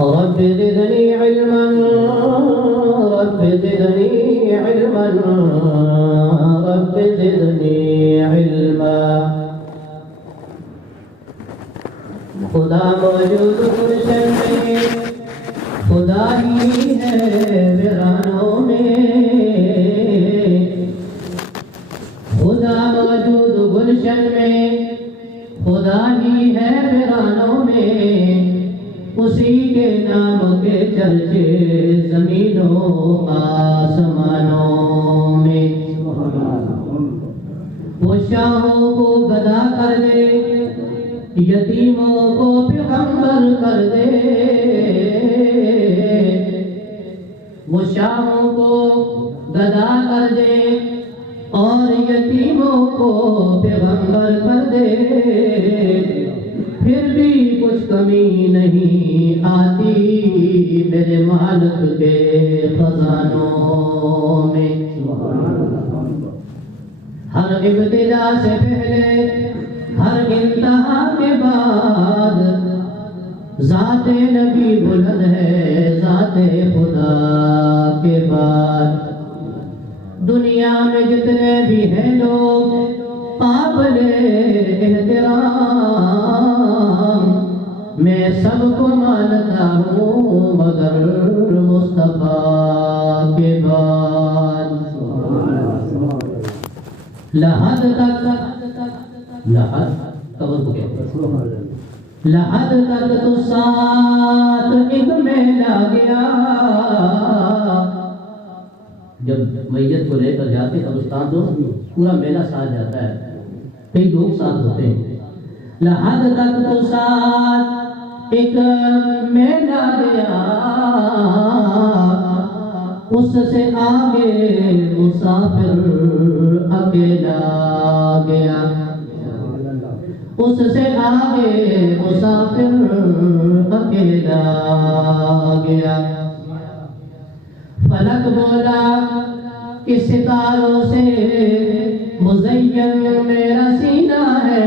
رب زدني علما رب زدني علما رب زدنی علما. خدا موجود گلشن میں خدا ہی ہے ویرانوں میں. خدا موجود گلشن میں خدا ہی ہے ویرانوں میں. اسی کے نام کے چرچے زمینوں آسمانوں میں. وہ شاہوں کو گدا کر دے یتیموں کو پیغمبر کر دے. وہ شاہوں کو گدا کر دے اور یتیموں کو پیغمبر کر دے. پھر بھی کچھ کمی نہیں آتی میرے مالک کے خزانوں میں. ہر ابتدا سے پہلے ہر انتہا کے بعد ذات نبی بلند ہے ذات خدا کے بعد. دنیا میں جتنے بھی ہیں لوگ قابل احترام میں سب کو مانتا ہوں مگر مصطفیٰ کے بعد. لحد تک لحد قبر کو کہتے ہیں لحد تک تو ساتھ ایک میلہ گیا. جب میت کو لے کر جاتے قبرستان تو پورا میلہ ساتھ جاتا ہے, کئی لوگ ساتھ ہوتے ہیں. لحد تک تو ساتھ ایک میلہ گیا, اس سے آگے مسافر اکیلا گیا. اس سے آگے مسافر اکیلا گیا. فلک بولا کہ ستاروں سے مزین میرا سینہ ہے.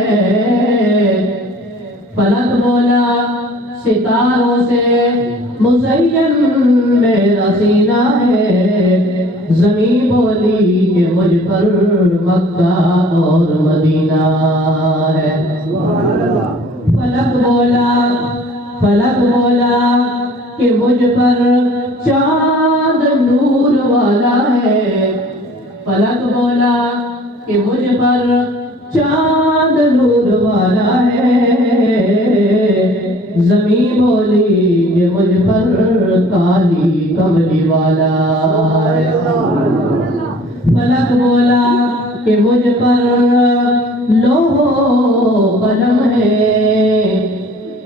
فلک بولا ستاروں سے مزین میرا سینہ ہے. زمین بولی کہ مجھ پر مکہ اور مدینہ ہے. فلک بولا کہ مجھ پر چاند نور والا ہے. فلک بولا کہ مجھ پر چاند نور والا ہے. زمین بولی کہ مجھ پر کالی کملی والا ہے. فلک بولا کہ مجھ پر لوح و قلم ہے.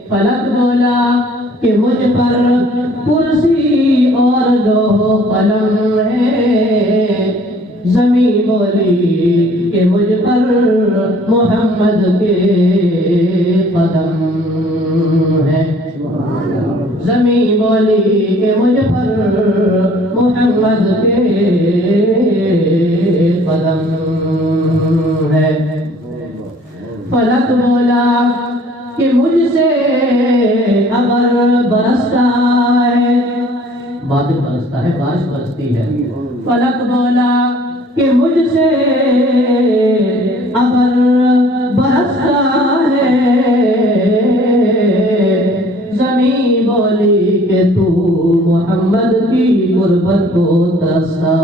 فلک بولا کہ مجھ پر کرسی اور لوح و قلم ہے. زمین بولی کہ مجھ پر محمد کے قدم ہے. زمین بولی کہ مجھ پر محمد کے قدم ہے. فلک بولا کہ مجھ سے اگر برستا ہے بادل برستا ہے بارش برستی ہے. فلک بولا کہ مجھ سے اگر برستا ہے. زمین بولی کہ تو محمد کی غربت کو ترستا